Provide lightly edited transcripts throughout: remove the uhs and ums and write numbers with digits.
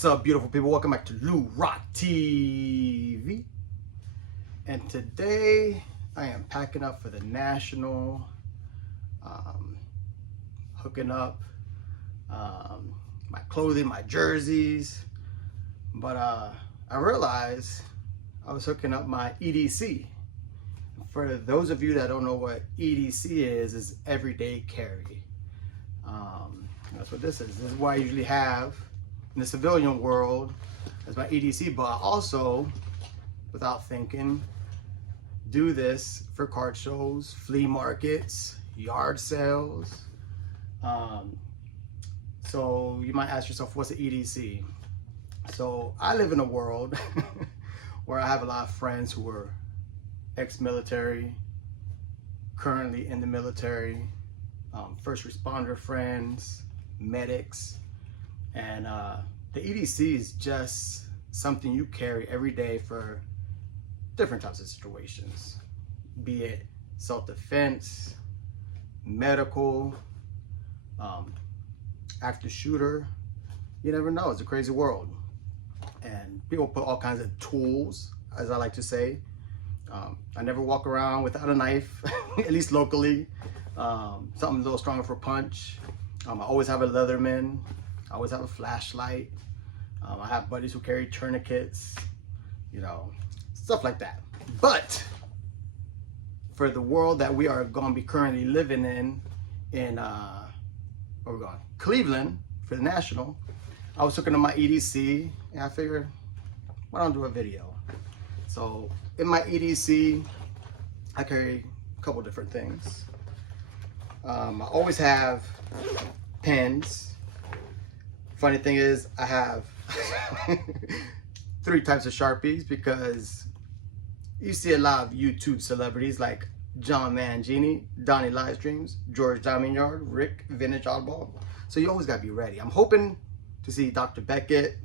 What's up, beautiful people? Welcome back to Lou Rock TV. And today I am packing up for the National, hooking up my clothing, my jerseys. But I realized I was hooking up my EDC. For those of you that don't know what EDC is everyday carry. That's what this is. This is what I usually have in the civilian world as my EDC, but I also, without thinking, do this for card shows, flea markets, yard sales. So you might ask yourself, what's an EDC? So I live in a world where I have a lot of friends who are ex-military, currently in the military, first responder friends, medics, and the EDC is just something you carry every day for different types of situations, be it self-defense, medical, active shooter. You never know, it's a crazy world. And people put all kinds of tools, as I like to say. I never walk around without a knife, at least locally. Something a little stronger for punch. I always have a Leatherman. I always have a flashlight. I have buddies who carry tourniquets, you know, stuff like that. But for the world that we are going to be currently living in where we're going, Cleveland, for the National, I was looking at my EDC and I figured, why don't I do a video? So in my EDC, I carry a couple different things. I always have pens. Funny thing is, I have 3 types of Sharpies because you see a lot of YouTube celebrities like John Mangini, Donnie Livestreams, George Diamond Yard, Rick Vintage Oddball. So you always gotta be ready. I'm hoping to see Dr. Beckett,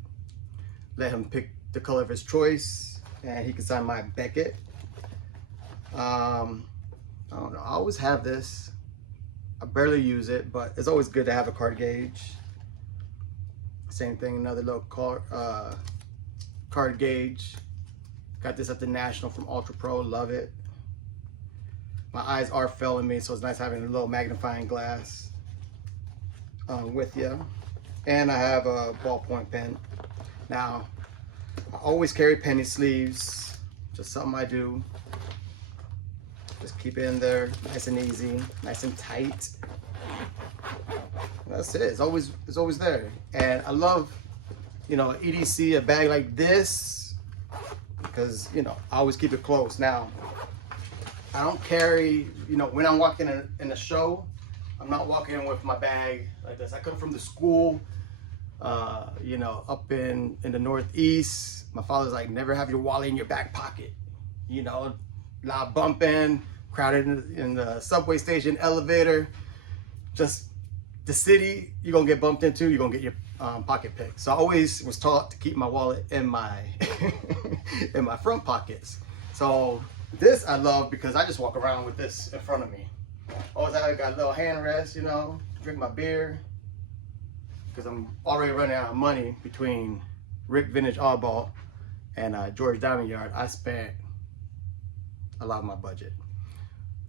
let him pick the color of his choice, and he can sign my Beckett. I don't know, I always have this. I barely use it, but it's always good to have a card gauge. Same thing, another little card gauge. Got this at the National from Ultra Pro, love it. My eyes are failing me, so it's nice having a little magnifying glass with you. And I have a ballpoint pen. Now, I always carry penny sleeves, just something I do. Just keep it in there, nice and easy, nice and tight. That's it. It's always there. And I love, you know, EDC, a bag like this, because, you know, I always keep it close. Now, I don't carry, you know, when I'm walking in a show, I'm not walking with my bag like this. I come from the school, you know, up in the Northeast. My father's like, never have your wallet in your back pocket. You know, a lot of bumping, crowded in the subway station, elevator. Just the city, you're gonna get bumped into, you're gonna get your pocket picked. So I always was taught to keep my wallet in my in my front pockets. So this I love because I just walk around with this in front of me. Always I got a little hand rest, you know, drink my beer, because I'm already running out of money between Rick Vintage Oddball and George Diamond Yard. I spent a lot of my budget.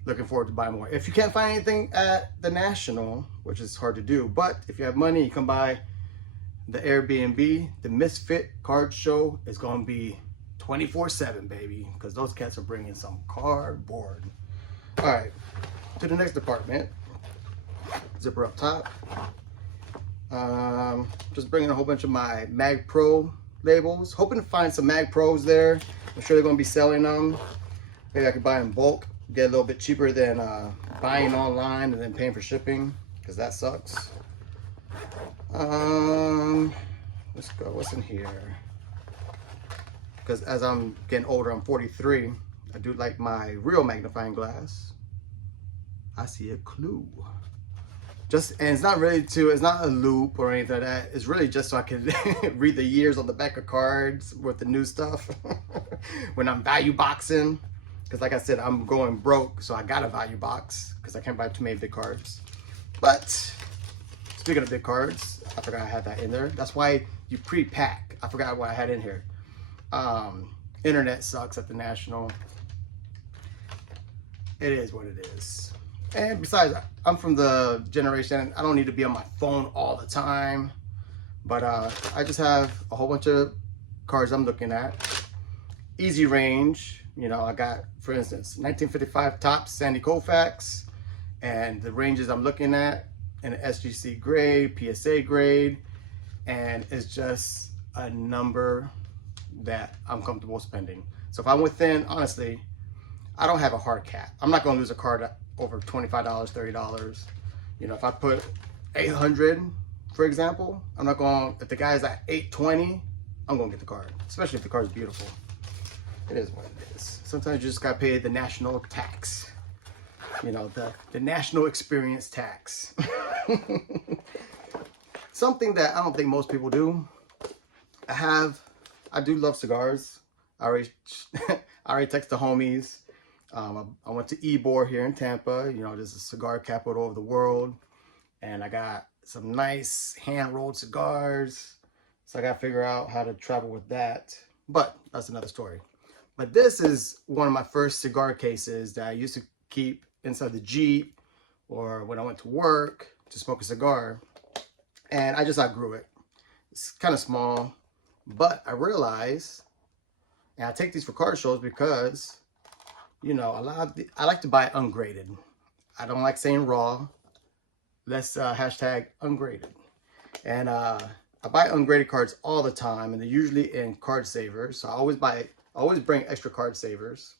Looking forward to buying more. If you can't find anything at the National, which is hard to do, but if you have money, you come by the Airbnb. The Misfit Card Show is gonna be 24/7, baby, because those cats are bringing some cardboard. All right, to the next department. Zipper up top. Just bringing a whole bunch of my Mag Pro labels. Hoping to find some Mag Pros there. I'm sure they're gonna be selling them. Maybe I could buy in bulk. Get a little bit cheaper than buying online and then paying for shipping, because that sucks. Let's go, what's in here? Because as I'm getting older, I'm 43, I do like my real magnifying glass. I see a clue. And it's not really it's not a loop or anything like that. It's really just so I can read the years on the back of cards with the new stuff when I'm value boxing. Because like I said, I'm going broke, so I got a value box because I can't buy too many big cards. But speaking of big cards, I forgot I had that in there. That's why you pre-pack. I forgot what I had in here. Internet sucks at the National. It is what it is. And besides, I'm from the generation, I don't need to be on my phone all the time. But I just have a whole bunch of cards I'm looking at. Easy range, you know, I got, for instance, 1955 Topps Sandy Koufax, and the ranges I'm looking at in an SGC grade, PSA grade, and it's just a number that I'm comfortable spending. So if I'm within, honestly, I don't have a hard cap. I'm not gonna lose a card over $25, $30. You know, if I put 800, for example, I'm not going, if the guy's at 820, I'm gonna get the card, especially if the card's beautiful. It is what it is. Sometimes you just gotta pay the national tax. You know, the national experience tax. Something that I don't think most people do. I do love cigars. I already texted the homies. I went to Ybor here in Tampa. You know, there's a cigar capital of the world. And I got some nice hand-rolled cigars. So I gotta figure out how to travel with that. But that's another story. But this is one of my first cigar cases that I used to keep inside the Jeep or when I went to work to smoke a cigar. And I just outgrew it. It's kind of small, but I realized, and I take these for card shows because, you know, I like to buy ungraded. I don't like saying raw. Let's hashtag ungraded. And I buy ungraded cards all the time, and they're usually in card savers. So I always bring extra card savers.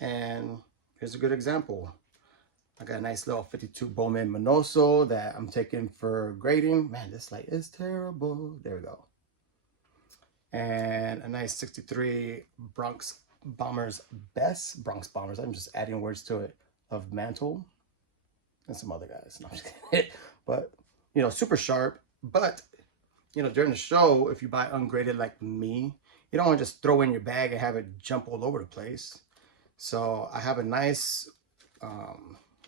And here's a good example. I got a nice little 52 Bowman Minoso that I'm taking for grading. Man, this light is terrible. There we go. And a nice 63 Bronx Bombers Best. Bronx Bombers. I'm just adding words to it. Of Mantle. And some other guys. No, I'm just kidding. But, you know, super sharp. But, you know, during the show, if you buy ungraded like me, you don't want to just throw in your bag and have it jump all over the place. So I have a nice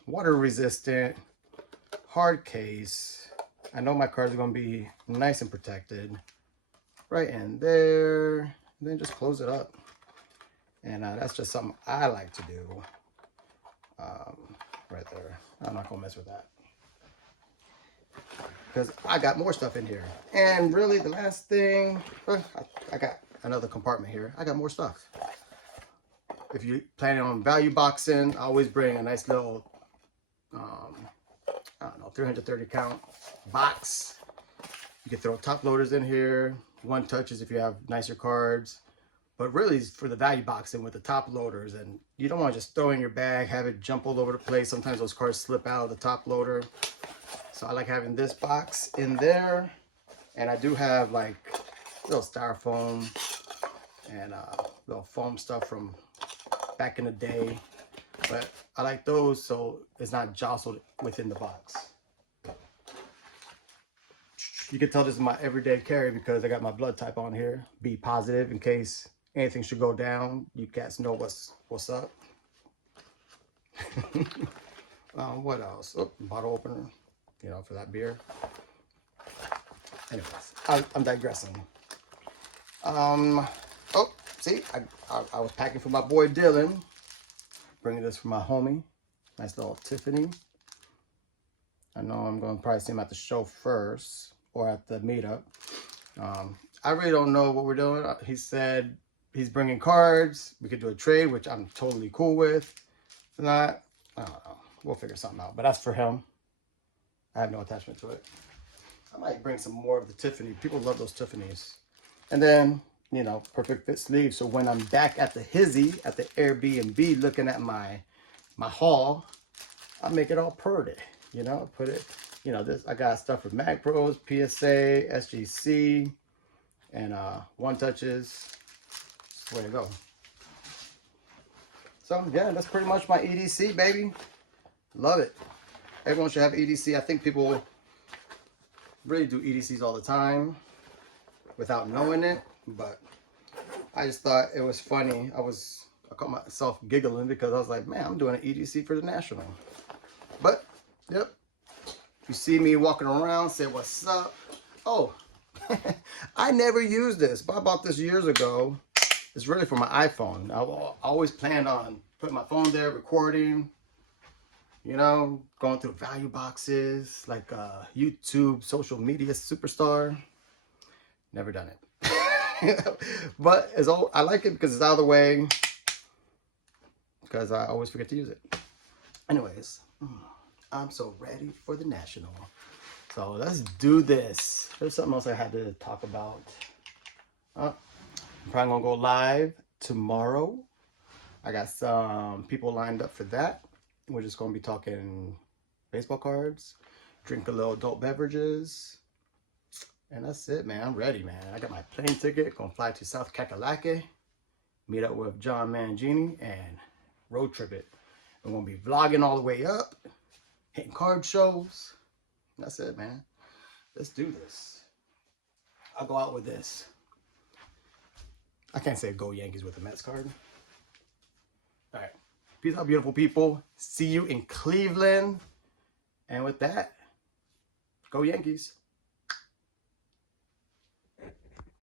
water resistant hard case. I know my cards are going to be nice and protected. Right in there. And then just close it up. And that's just something I like to do. Right there. I'm not going to mess with that. Because I got more stuff in here. And really the last thing, I got another compartment here. I got more stuff. If you're planning on value boxing, I always bring a nice little, I don't know, 330 count box. You can throw top loaders in here, one touches if you have nicer cards. But really for the value boxing with the top loaders, and you don't want to just throw in your bag, have it jump all over the place. Sometimes those cards slip out of the top loader. So I like having this box in there. And I do have like little styrofoam and little foam stuff from back in the day. But I like those so it's not jostled within the box. You can tell this is my everyday carry because I got my blood type on here. B positive in case anything should go down. You cats know what's up. What else? Oh, bottle opener, you know, for that beer. Anyways, I'm digressing. Oh, see, I was packing for my boy Dylan. Bringing this for my homie. Nice little Tiffany. I know I'm going to probably see him at the show first or at the meetup. I really don't know what we're doing. He said he's bringing cards. We could do a trade, which I'm totally cool with. If not, I don't know. We'll figure something out. But that's for him. I have no attachment to it. I might bring some more of the Tiffany. People love those Tiffany's. And then, you know, perfect fit sleeve. So when I'm back at the Hizzy, at the Airbnb, looking at my haul, I make it all pretty. You know, put it, you know, this, I got stuff for Mag Pros, PSA, SGC, and one touches. That's the way to go. So yeah, that's pretty much my EDC, baby. Love it. Everyone should have EDC. I think people really do EDCs all the time without knowing it, but I just thought it was funny. I caught myself giggling because I was like, man, I'm doing an EDC for the National. But, yep. You see me walking around, say what's up. Oh, I never used this, but I bought this years ago. It's really for my iPhone. I always planned on putting my phone there, recording, you know, going through value boxes, like YouTube, social media superstar. Never done it. But I like it because it's out of the way, because I always forget to use it. Anyways, I'm so ready for the National. So let's do this. There's something else I had to talk about. I'm probably gonna go live tomorrow. I got some people lined up for that. We're just gonna be talking baseball cards, drink a little adult beverages, and that's it, man. I'm ready, man. I got my plane ticket, gonna fly to South Kakalake, meet up with John Mangini, and road trip it. I'm gonna be vlogging all the way up, hitting card shows. That's it, man. Let's do this. I'll go out with this. I can't say go Yankees with a Mets card. All right. Peace out, beautiful people. See you in Cleveland. And with that, go Yankees.